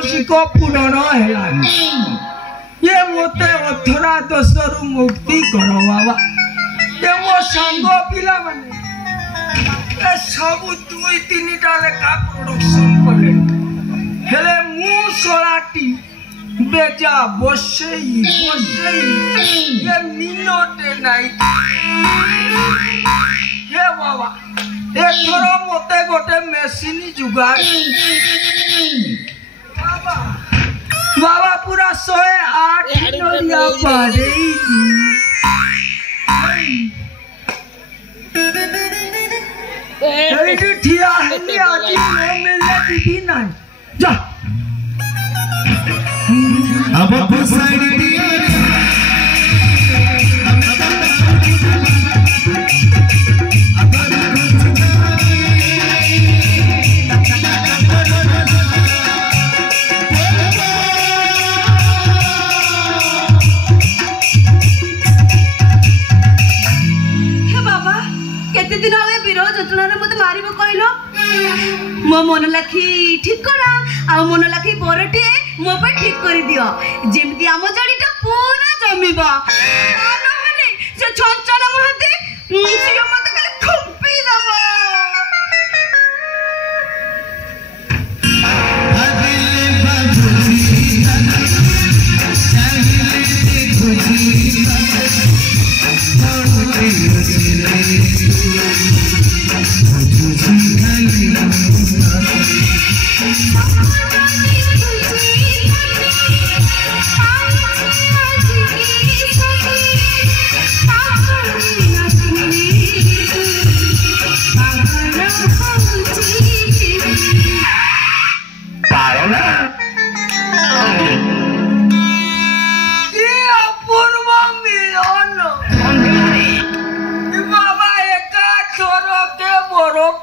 मानसिक पूरण है ये मत अधरा दश रु मुक्ति कर बाबा ये मो सांग पिला माने सब दुई तीन लेखा प्रोडक्शन कले हेले मु सोलाटी बेजा बसई ये मिनटे नाई ये बाबा एथर मते गोटे मेसिन जुगाड़ बाबा पूरा 108 नरिया पारे ठिया है आदि में मिलने दीदी ना जा अब साइड मो मन लाखी ठीक करा आ मन लाखी बरटे मो पे ठीक कर दियो जेमती आम जड़ीटा पूरा जमीबा नहले से छंचन महते सियो मते खाली खुंपी दबो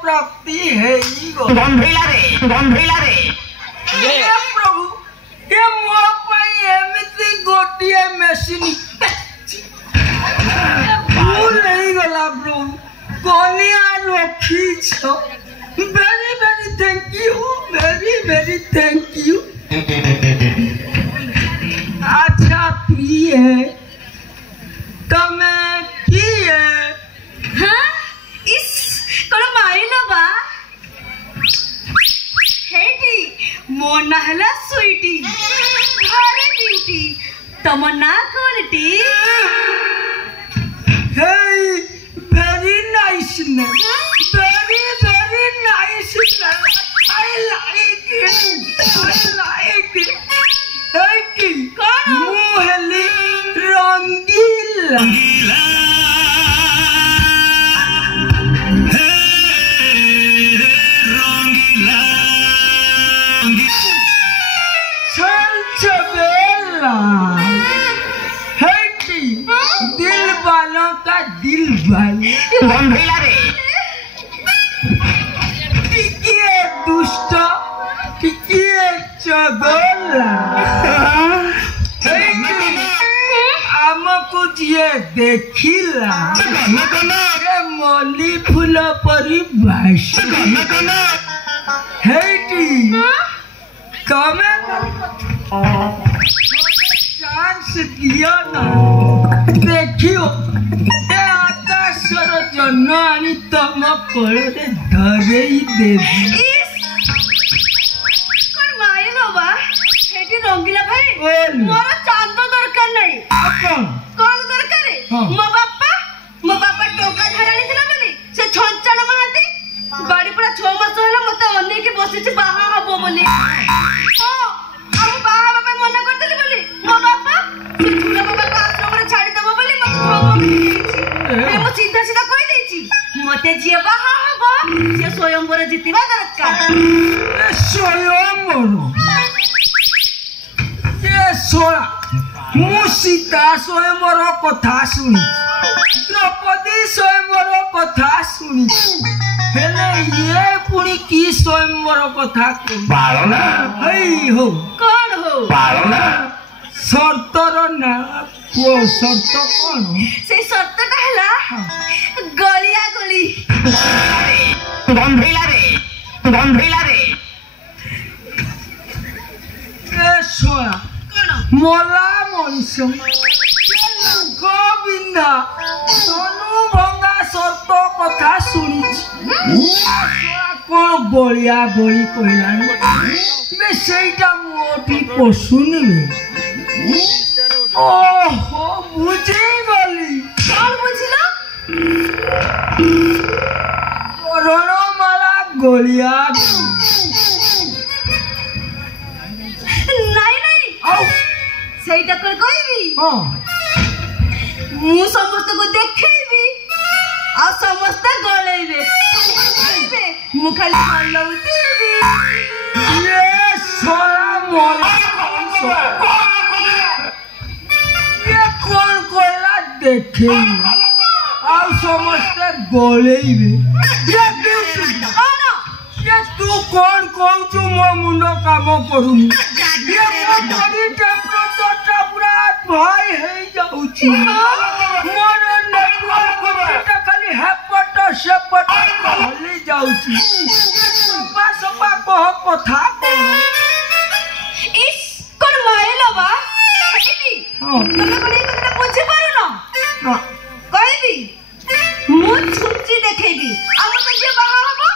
प्राप्ति है गंभीला रे ये प्रभु ये मो पई एमिति गोटिए मेसिन भूल नहीं गला प्रभु कोनिया रखी छो वेरी वेरी थैंक यू अच्छा प्रिय है तमें की है हां इस कोन मारिलो बा हेटी मो नहला स्वीटी भारी ब्यूटी तम ना कोनटी हे वेरी नाइस ने वेरी नाइस ने आई लाइक इट हे की कोन मुहली रंगीला दिल वालों का दिल वाले टिकिए दुष्ट टिकिए चगोला आमको ये देखिला ये मल्ली फूल परिभाष हेटी कमे ए आकाशर जन आनी तम कोଳରେ धरेई देबी कोन माइलो बा हेटी रंगीला भाई ओल मोर चांद दरकार नहीं आपन कोन दरकार मो बापा टोका धरानी थिला बोली से छंचन महाती बाड़ी पूरा 6 मास होला मते अन्ने के बसिछ बाहा हबो बोली हम बाहा बापा मना करतली बोली मो बापा से झूला बाबा का आश्रम रे छाड़ी देबो बोली मते धमक मो सीधा सीधा कहि देछि मते जे बाहा हबो से स्वयंवर जितिबा दरकार स्वयंवर ए सोळा मु सीता स्वयंवर कथा सुनी द्रौपदी स्वयंवर कथा सुनी हेले ये पुणी की स्वयंवर कथा पाळना हई हो कौन हो पाळना शर्तर ना को शर्त कौन से शर्त कहला गलिया गली गंभीला रे ए सोळा कौन मोला मनुष्य गोविंदा सोनू भंगा शर्त कथा सुनी कौन बलिया बली कहला मैं सेटा मोटी पशुनी में ओहो बुझी गली कौन बुझिला रणमाला गलिया नहीं आओ सेटा कर कहबी हाँ मु समस्त को देखैबी आ समस्त गलेबे मु खाली हलौतीबी ये सोला मोला ये कौन कोला देखे आओ समस्त गलेबे कौन ये तू कौन कौन तू मो मुंडो काम करूनी ये मो बॉडी टेम्परेचर टा पूरा भाई हे जाउची मोर नेटवर्क टा खाली हेपट सेपट खाली जाउची सपा कह कथा इस कोन माइलो बा हटिनी हां तमे कोन ई कथा बुझि पारो न ना कहबी मु छुच्ची देखैबी आ मते जे बाहा हबो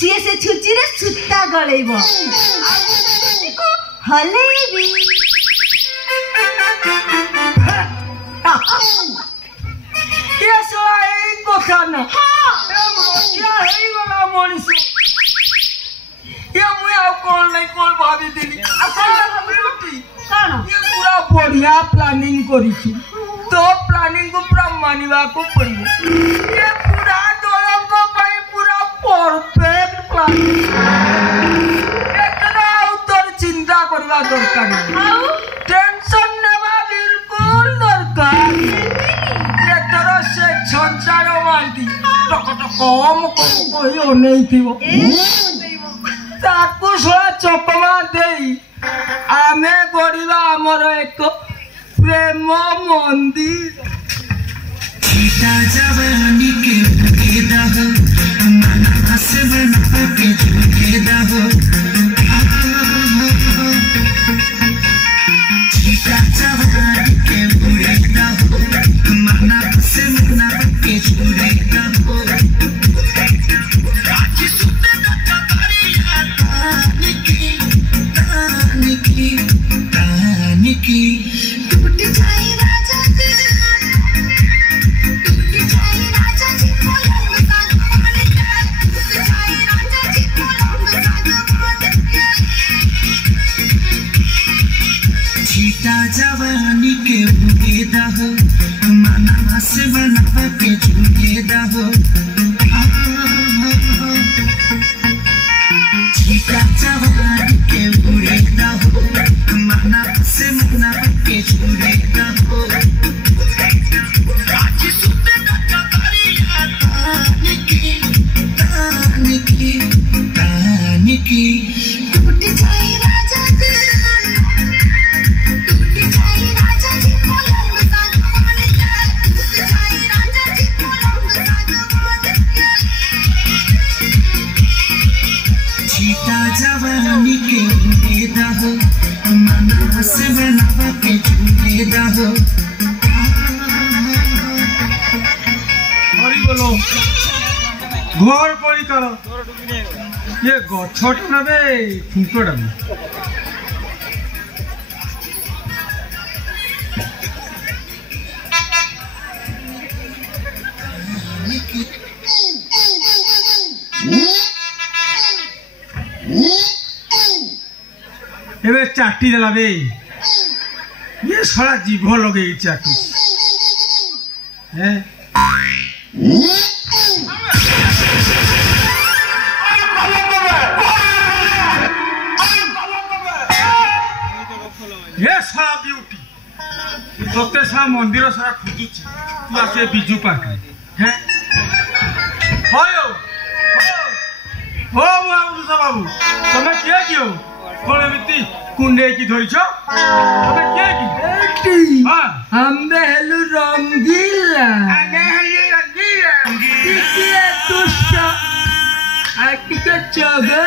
सिए से छुच्ची रे सुत्ता गलेबो आ को हलेबी ये सोला ए कथा ना हां ए मोटिया हे वाला मनुष्य ये मुई आ कौन नहीं कौन भाभी दिली आ कौन भाभी कौन ये पूरा बढ़िया प्लानिंग करिछु तो प्लानिंग को पूरा मानिबा को पड़िबो ये पूरा दोलम को भाई पूरा परफेक्ट प्लानिंग एकरा उतर चिंता करबा दरकार आउ टेंशन नेबा बिल्कुल दरकार ये तरह से संसार मानती टक कम कही नहीं थिबो ताकू सोला चकमा देई आमे गड़िबा आमर एक प्रेम मंदिर सीता जवानी के भेदा हो मना से बना के भेदा हो सीता जवानी के भेदा हो मना से बना के भेदा हो आज सुते तानिकी टूट जाए राजा जी टूट जाए राजा जी पलंग सागवान टूट जाए राजा जी पलंग सागवान छीटा जवानी के भेदा हो मना से बना के भेदा हो छीटा जवानी के भेदा हो मना से मना के भेदा हो आज सुते नचकारिया तानिकी टूट जाए राजा जी टूट जाए राजा जी पलंग सागवान टूट जाए राजा जी पलंग सागवान छीटा जवानी के भेदा हो मना से बना के भेदा हो बोलो घर करी कर ये गछटा ना बे फुंकड़ा एबे चाटी देला बे ये सारा जीभ लगे चाटू हैं ये सारा ब्यूटी तोते सारा मंदिर सारा खुजुची तू आसे बिजू पार्क हैं होयो हो बाबू बाबू तमे किए कियो कोन एमिति कुंडे की धरिछो तमे किए की हां हमबे हेलु रंगीला आगे हेलु रंगीला टिके तुष्ट आटिके चगला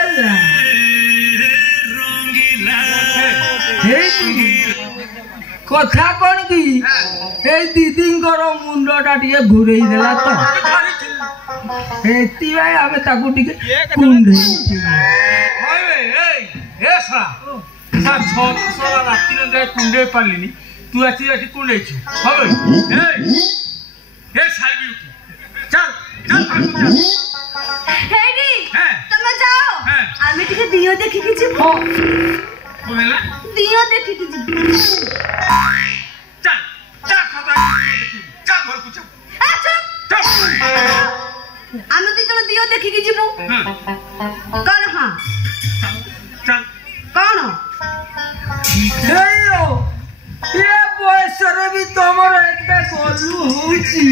रंगीला हे कथा कोन की ए दीदींकर मुंडटा टिके घुरेई देला तो एती भाई हमें ताकू टिके कुंडे होय ए सा सा छोरा राती न जाय कुंडे पालिनी तू आती आती कुंडे छु होय ए साई ब्यूटी चल चल ताकू चल हेडी तुम जाओ आमे टिके दियो देखि कि जिबो बोलेला दियो देखि कि जिबो चल चल खाता चल घर को चल चल आमे ती जण दियो देखि कि जिबो कर हां चल कौन हेयो ये बयसरे भी तमर एकटा गोलू होउची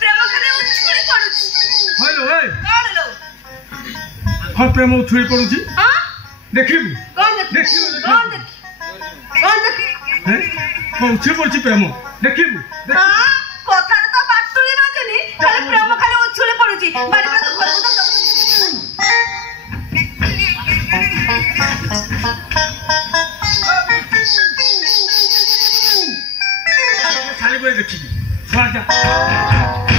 प्रेम करे उछुली पडुची हेलो ए कौन लो हम प्रेम उछुली पडुची हां देखिबू कौन देखि कौन देखि हैं हम उछुली पडुची प्रेम देखिबू हां कथा तो बाटुली बाजनी खाली प्रेम खाली उछुली पडुची बारे बारे तो घर को साली बोले देखी चल जा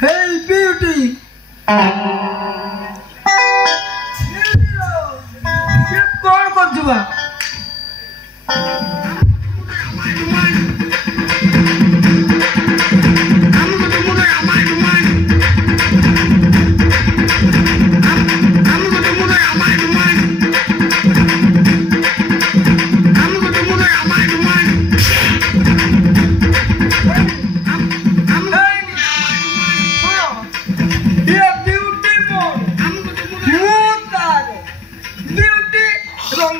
Hey beauty ये कौन कर जुबा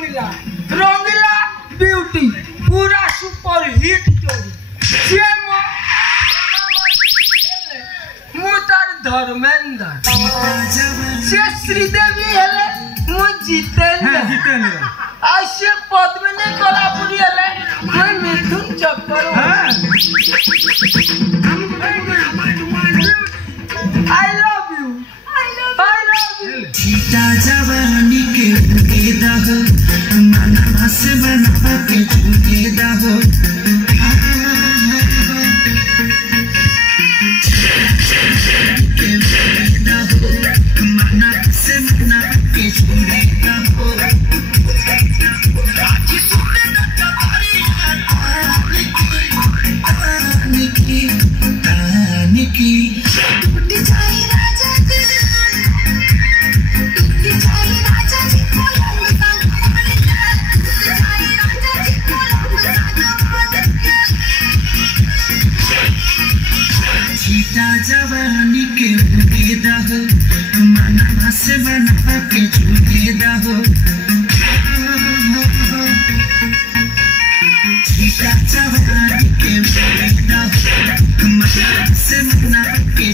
रंगीला ब्यूटी पूरा सुपर हिट जोड़ी से मुतार धर्मेंद्र से श्रीदेवी हेले मु जितेंद्र आशे पद्मिनी कोल्हापुरी हेले मैं मिथुन चक्कर आई लव यू सीता जवानी के उगेदा हो मनवा से बनवा के उगेदा हो मनवा से बनवा के उगेदा हो निकी जवानी के उगेदा हो मनवा से बनवा के उगेदा हो सीता जवानी के उगेदा हो मनवा से बनवा के